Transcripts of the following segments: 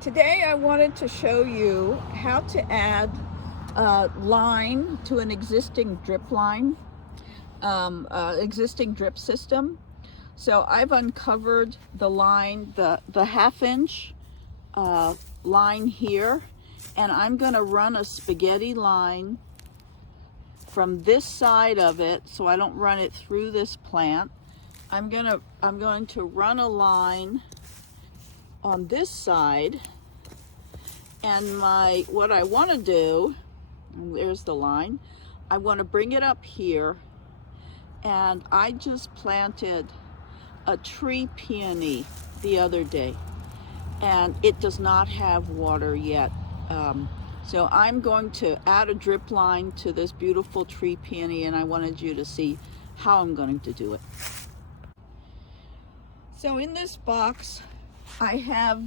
Today I wanted to show you how to add line to an existing drip line, existing drip system. So I've uncovered the line, the 1/2 inch line here, and I'm going to run a spaghetti line from this side of it, so I don't run it through this plant. I'm going to run a line on this side, and what I want to do, and there's the line, I want to bring it up here, and I just planted a tree peony the other day, and it does not have water yet. So I'm going to add a drip line to this beautiful tree peony, and I wanted you to see how I'm going to do it. So in this box, I have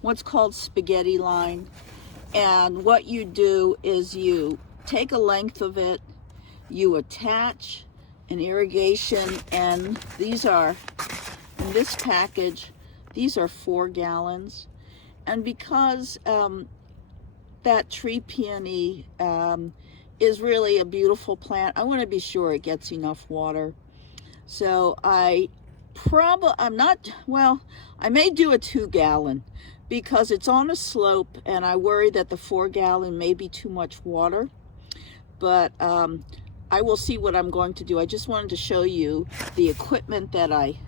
what's called spaghetti line, and what you do is you take a length of it, you attach an irrigation, and these are, in this package, these are 4 gallons. And because that tree peony is really a beautiful plant, I want to be sure it gets enough water. So I may do a 2 gallon because it's on a slope, and I worry that the 4 gallon may be too much water, but I will see what I'm going to do. I just wanted to show you the equipment that I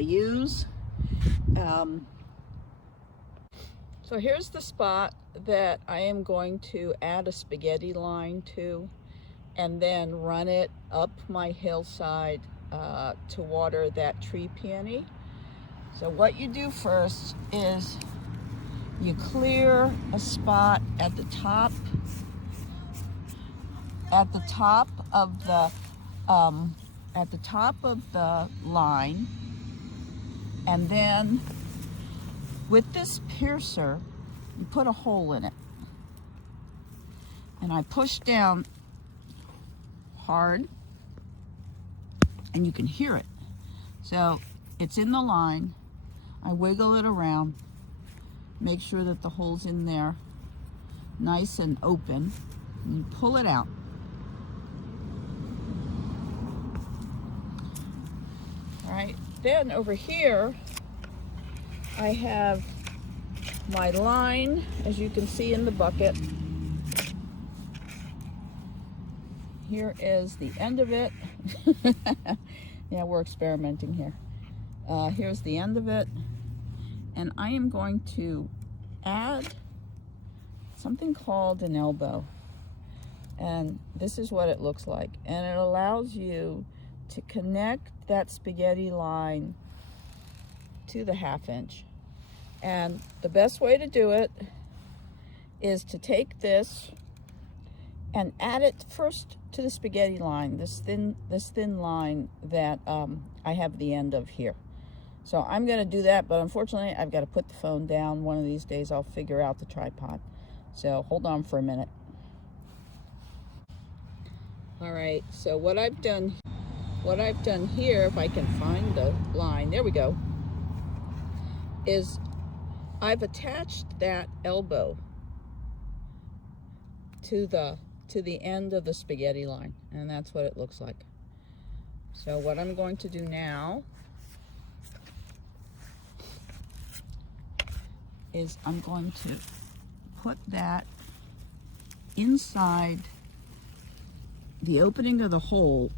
use. So here's the spot that I am going to add a spaghetti line to, and then run it up my hillside to water that tree peony. So what you do first is you clear a spot at the top of the line, and then with this piercer you put a hole in it, and I push down hard, and you can hear it. So it's in the line. I wiggle it around, make sure that the hole's in there nice and open, and you pull it out. All right, then over here I have my line, as you can see, in the bucket. Here is the end of it. Yeah, we're experimenting here. Here's the end of it, and I am going to add something called an elbow, and this is what it looks like, and it allows you to connect that spaghetti line to the 1/2 inch. And the best way to do it is to take this and add it first to the spaghetti line, this thin line that I have the end of here. So I'm going to do that, but unfortunately I've got to put the phone down. One of these days I'll figure out the tripod. So hold on for a minute. All right, so what I've done here, if I can find the line, there we go, is I've attached that elbow to the end of the spaghetti line, and that's what it looks like. So what I'm going to do now is I'm going to put that inside the opening of the hole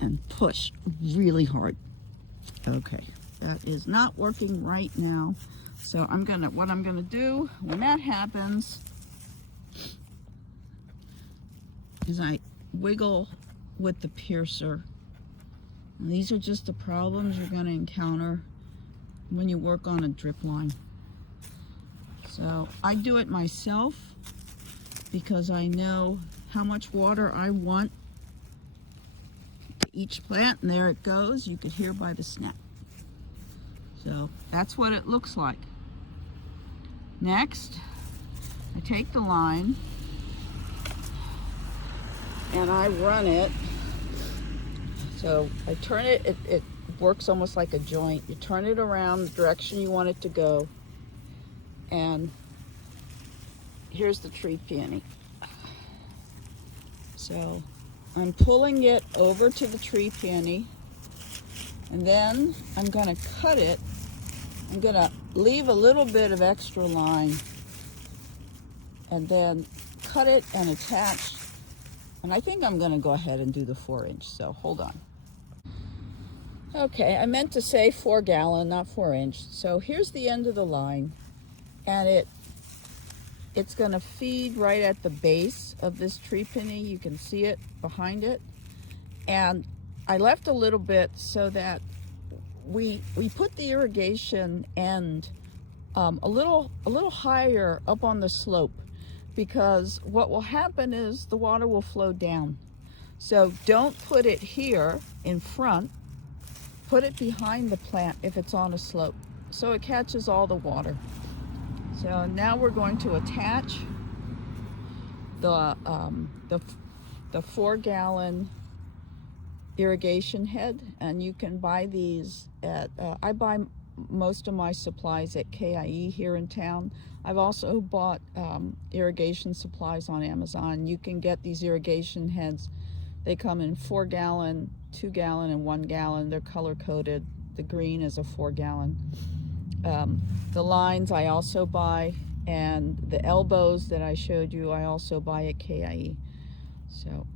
and push really hard. Okay, that is not working right now. So what I'm gonna do when that happens is I wiggle with the piercer. And these are just the problems you're gonna encounter when you work on a drip line. So I do it myself because I know how much water I want to each plant, and there it goes. You could hear by the snap. So that's what it looks like. Next, I take the line and I run it. So I turn it, it works almost like a joint. You turn it around the direction you want it to go, and here's the tree peony. So I'm pulling it over to the tree peony, and then I'm going to cut it. I'm going to leave a little bit of extra line and then cut it and attach. And I think I'm going to go ahead and do the 4-inch, so hold on. Okay, I meant to say 4 gallon, not 4-inch. So here's the end of the line, and it's going to feed right at the base of this tree peony. You can see it behind it. And I left a little bit so that we put the irrigation end a little higher up on the slope, because what will happen is the water will flow down. So don't put it here in front, put it behind the plant if it's on a slope, so it catches all the water. So now we're going to attach the 4 gallon irrigation head, and you can buy these at I buy most of my supplies at KIE here in town. I've also bought irrigation supplies on Amazon. You can get these irrigation heads. They come in 4 gallon, 2 gallon, and 1 gallon. They're color coded. The green is a 4 gallon. The lines I also buy, and the elbows that I showed you I also buy at KIE. So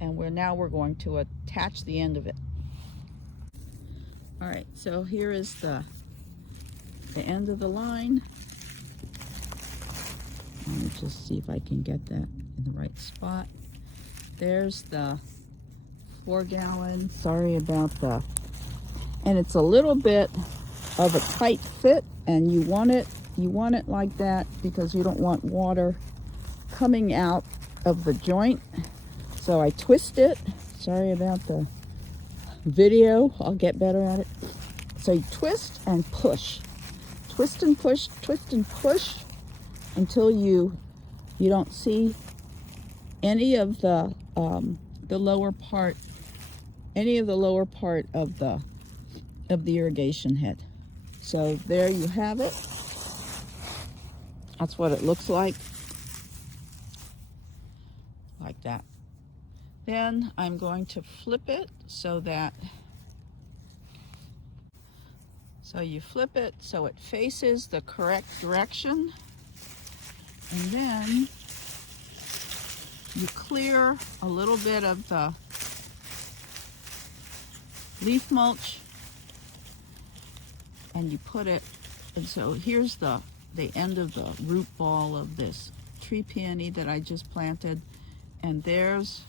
and we're going to attach the end of it. All right, so here is the end of the line. Let me just see if I can get that in the right spot. There's the 4 gallon. Sorry about and it's a little bit of a tight fit, and you want it like that because you don't want water coming out of the joint. So I twist it. Sorry about the video. I'll get better at it. So you twist and push. Twist and push, twist and push until you don't see any of the lower part, of the irrigation head. So there you have it. That's what it looks like that. Then I'm going to flip it so you flip it so it faces the correct direction, and then you clear a little bit of the leaf mulch and you put it, and so here's the end of the root ball of this tree peony that I just planted, and there's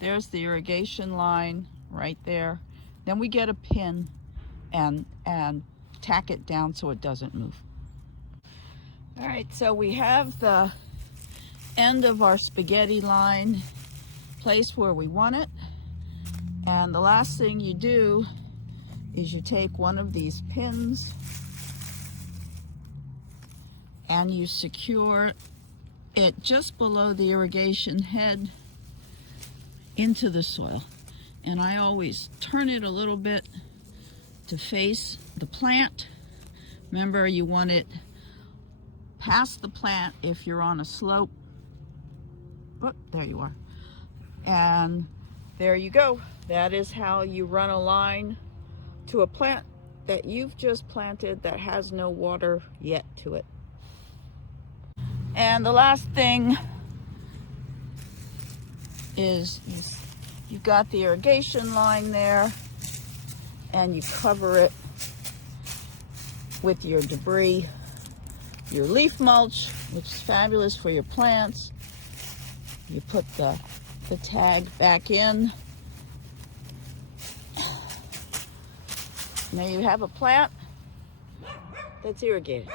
the irrigation line right there. Then we get a pin and tack it down so it doesn't move. All right, so we have the end of our spaghetti line placed where we want it, and the last thing you do is you take one of these pins and you secure it just below the irrigation head into the soil. And I always turn it a little bit to face the plant. Remember, you want it past the plant if you're on a slope. Oh, there you are. And there you go. That is how you run a line to a plant that you've just planted that has no water yet to it. And the last thing is you've got the irrigation line there, and you cover it with your debris, your leaf mulch, which is fabulous for your plants. You put the tag back in. Now you have a plant that's irrigated.